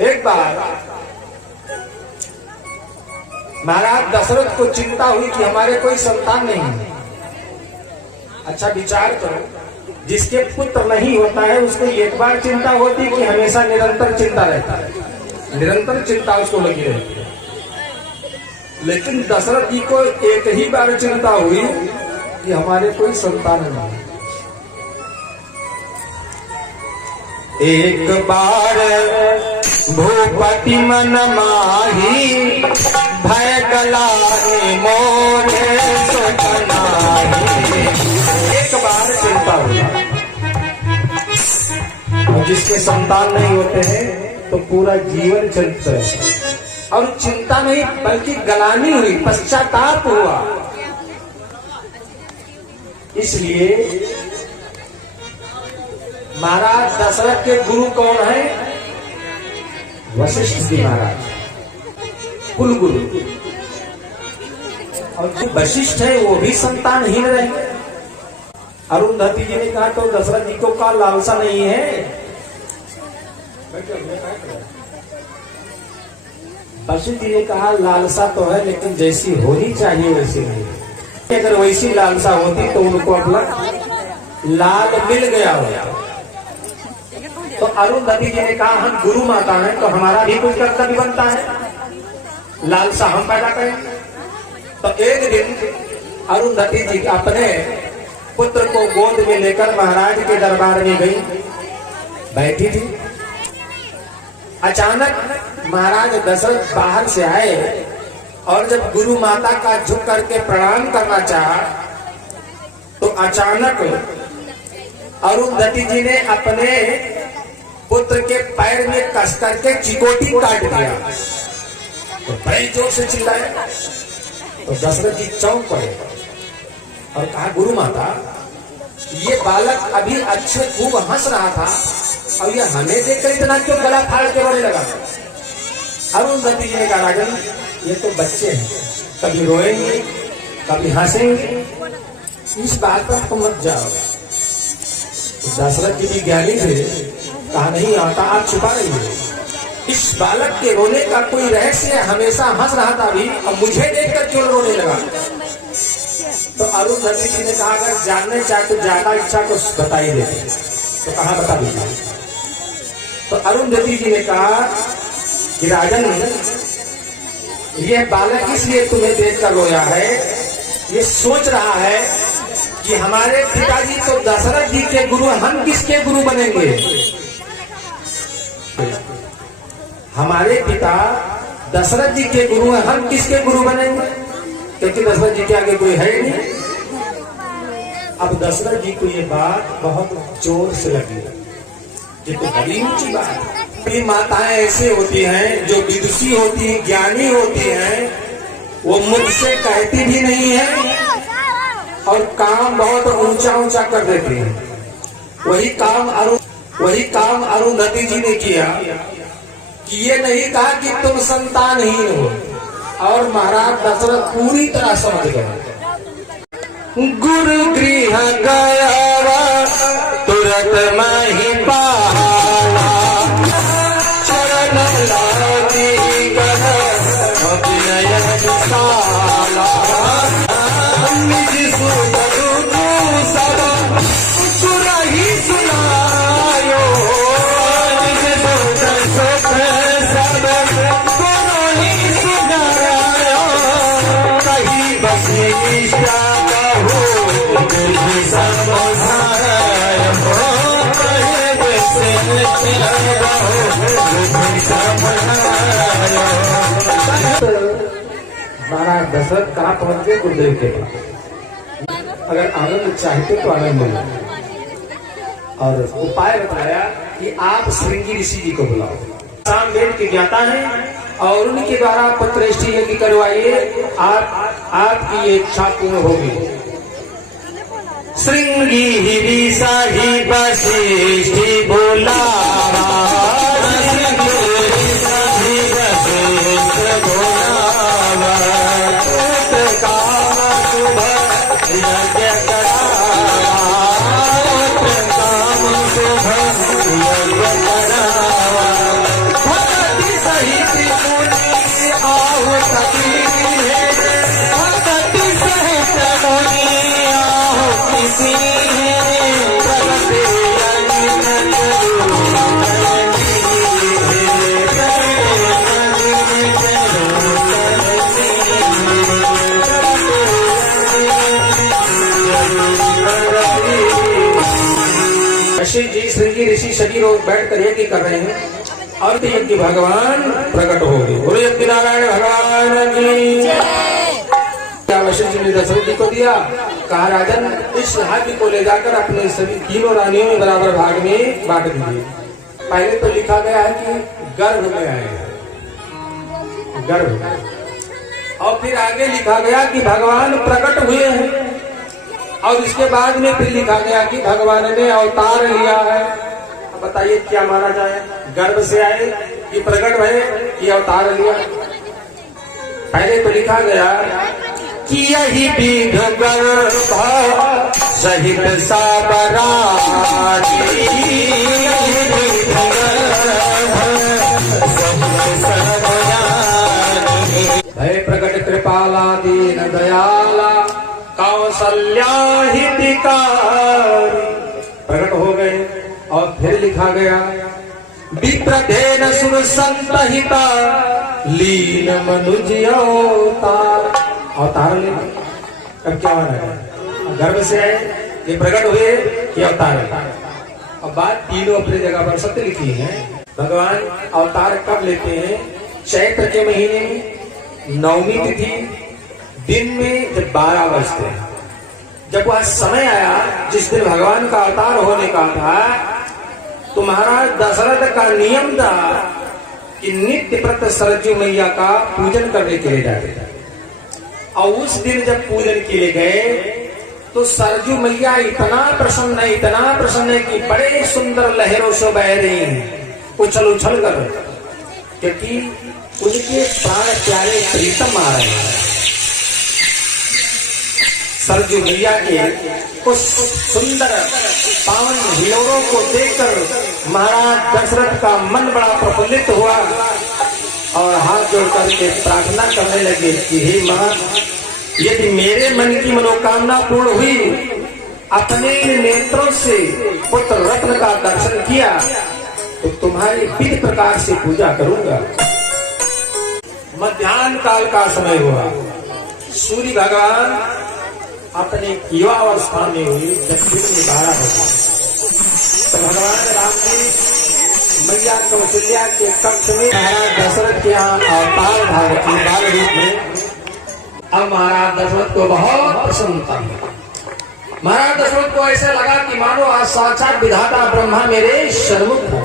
एक बार महाराज दशरथ को चिंता हुई कि हमारे कोई संतान नहीं है। अच्छा विचार करो, जिसके पुत्र नहीं होता है उसको एक बार चिंता होती कि हमेशा निरंतर चिंता रहता है, निरंतर चिंता उसको लगी रहती है। लेकिन दशरथ जी को एक ही बार चिंता हुई कि हमारे कोई संतान नहीं। एक बार भूपति मन माही भय गलाए मोरे सुतनाही। एक बार चिंता हुई, और जिसके संतान नहीं होते हैं तो पूरा जीवन चलता है। और चिंता नहीं बल्कि गलानी हुई, पश्चाताप हुआ। इसलिए महाराज दशरथ के गुरु कौन है? वशिष्ठ जी महाराज, कुल गुरु। और जो वशिष्ठ है वो भी संतानहीन रहे। अरुंधति जी ने कहा तो दशरथ जी को का लालसा नहीं है? वशिष्ठ जी ने कहा लालसा तो है, लेकिन जैसी होनी चाहिए वैसी नहीं। अगर वैसी लालसा होती तो उनको अपना लाल मिल गया होगा। तो अरुंधति जी ने कहा हम गुरु माता हैं तो हमारा भी कुछ कर्तव्य बनता है, लालसा हम पैदा करें। तो एक दिन अरुंधति जी अपने पुत्र को गोद में लेकर महाराज के दरबार में गई, बैठी थी। अचानक महाराज दशरथ बाहर से आए और जब गुरु माता का झुक करके प्रणाम करना चाहा तो अचानक अरुंधति जी ने अपने पुत्र के पैर में कस करके चिकोटी काट दिया। तो बड़े जोर से चिल्लाए। तो दशरथ जी चौंक पड़े और कहा गुरु माता, ये बालक अभी अच्छे खूब हंस रहा था और ये हमें देखकर इतना क्यों गला फाड़ के रोने लगा? अरुंधति जी ने कहा राजन, ये तो बच्चे हैं, कभी रोएंगे कभी हंसेंगे, इस बात पर तुम मत जाओ। दशरथ जी भी ज्ञानी थे, कहा नहीं आता, आप छुपा रही है। इस बालक के रोने का कोई रहस्य है, हमेशा हंस रहा था अभी, अब मुझे देखकर क्यों रोने लगा? तो अरुंधति जी ने कहा अगर जानना चाहे तो ज्यादा इच्छा तो बताइए देते। तो कहा बता दीजिए। तो अरुंधति जी ने कहा कि राजन, यह बालक इसलिए तुम्हें देखकर रोया है, ये सोच रहा है कि हमारे पिताजी तो दशरथ जी के गुरु, हम किसके गुरु बनेंगे? हमारे पिता दशरथ जी के गुरु हैं, हम किसके गुरु बनेंगे? क्योंकि दशरथ जी के आगे कोई है नहीं। अब दशरथ जी को ये बात बहुत जोर से लगी, ये तो बड़ी ऊंची बात है। कई माताएं ऐसे होती हैं जो विदुषी होती हैं, ज्ञानी होती हैं, वो मुझसे कहती भी नहीं है और काम बहुत ऊंचा ऊंचा कर देती है। वही काम अरुंधति जी ने किया कि ये नहीं कहा कि तुम संतानहीन हो, और महाराज दशरथ पूरी तरह समझ गए। गुरु गृह गया तुरंत माही पाला, चरण लागी गह अभिनय विशाला, निज सुत सब सुरही सुनायो, निज सुत सब सुरही सुनायो, कहीं बस निष्ठा महाराज दशरथ कहाँ पहुंच गए? गुरुदेव के पास। अगर आनंद चाहते तो आनंद मिले, और उपाय बताया कि आप श्रृंगी ऋषि जी को बुलाओ, सामवेद के ज्ञाता हैं, और उनके द्वारा पत्रेष्टि यज्ञ करवाइए, आपकी ये इच्छा पूर्ण होगी। श्रृंगी ऋषि वशिष्ठि बोलावा, काम ऋषि सभी लोग बैठ कर यज्ञ कर रहे हैं और यज्ञ भगवान प्रकट हो गए। बोलो यज्ञ नारायण भगवान की क्या वशिष्ठ ने दशरथ जी को दिया, कहा राजन इस राज्य को ले जाकर अपने सभी तीनों रानियों में बराबर भाग में बांट दीजिए। पहले तो लिखा गया है कि गर्भ में आएगा, गर्भ, और फिर आगे लिखा गया कि भगवान प्रकट हुए हैं, और इसके बाद में फिर लिखा गया कि भगवान ने अवतार लिया है। अब बताइए क्या माना जाए, गर्भ से आए कि प्रकट भय कि अवतार लिया। पहले तो लिखा गया कि यही विध गर्भ सहित भय प्रकट कृपाला दीन दयाला कौशल्या हितकारी प्रकट हो गए। और फिर लिखा गया विप्रधेन सुर संतहिता लीन मनुज अवतार, अवतार ले। अब क्या माना है, गर्भ से आए ये प्रकट हुए कि अवतार है। अब बात तीनों अपनी जगह पर सत्य लिखी है। भगवान अवतार कब लेते हैं, चैत्र के महीने में नवमी तिथि दिन में जब 12 बजते हैं, जब वह समय आया जिस दिन भगवान का अवतार होने का था, तो महाराज दशरथ का नियम था कि नित्य प्रत सरजू मैया का पूजन करने के लिए जाते थे। और उस दिन जब पूजन के लिए गए तो सरजू मैया इतना प्रसन्न है कि बड़े सुंदर लहरों से बह रही हैं, उछल उछल कर, क्योंकि उनके प्राण प्यारे प्रीतम आ रहे हैं। सरजू मैया के उस सुंदर पावन हिलोरों को देखकर महाराज दशरथ का मन बड़ा प्रफुल्लित हुआ और हाथ जोड़ करके प्रार्थना करने लगे कि हे मां, यदि मेरे मन की मनोकामना पूर्ण हुई, अपने नेत्रों से पुत्र रत्न का दर्शन किया, तो तुम्हारी विधि प्रकार से पूजा करूंगा। मध्याह्न काल का समय हुआ, सूर्य भगवान अपने युवावस्था में हुई, दक्षिण में 12 बजे, तो भगवान राम जी मैया कौशल्या के कक्ष में महाराज दशरथ के यहाँ अवतार बाल रूप में। अब महाराज दशरथ को बहुत प्रसन्नता हुई। महाराज दशरथ को ऐसा लगा कि मानो आज साक्षात विधाता ब्रह्मा मेरे सन्मुख हो।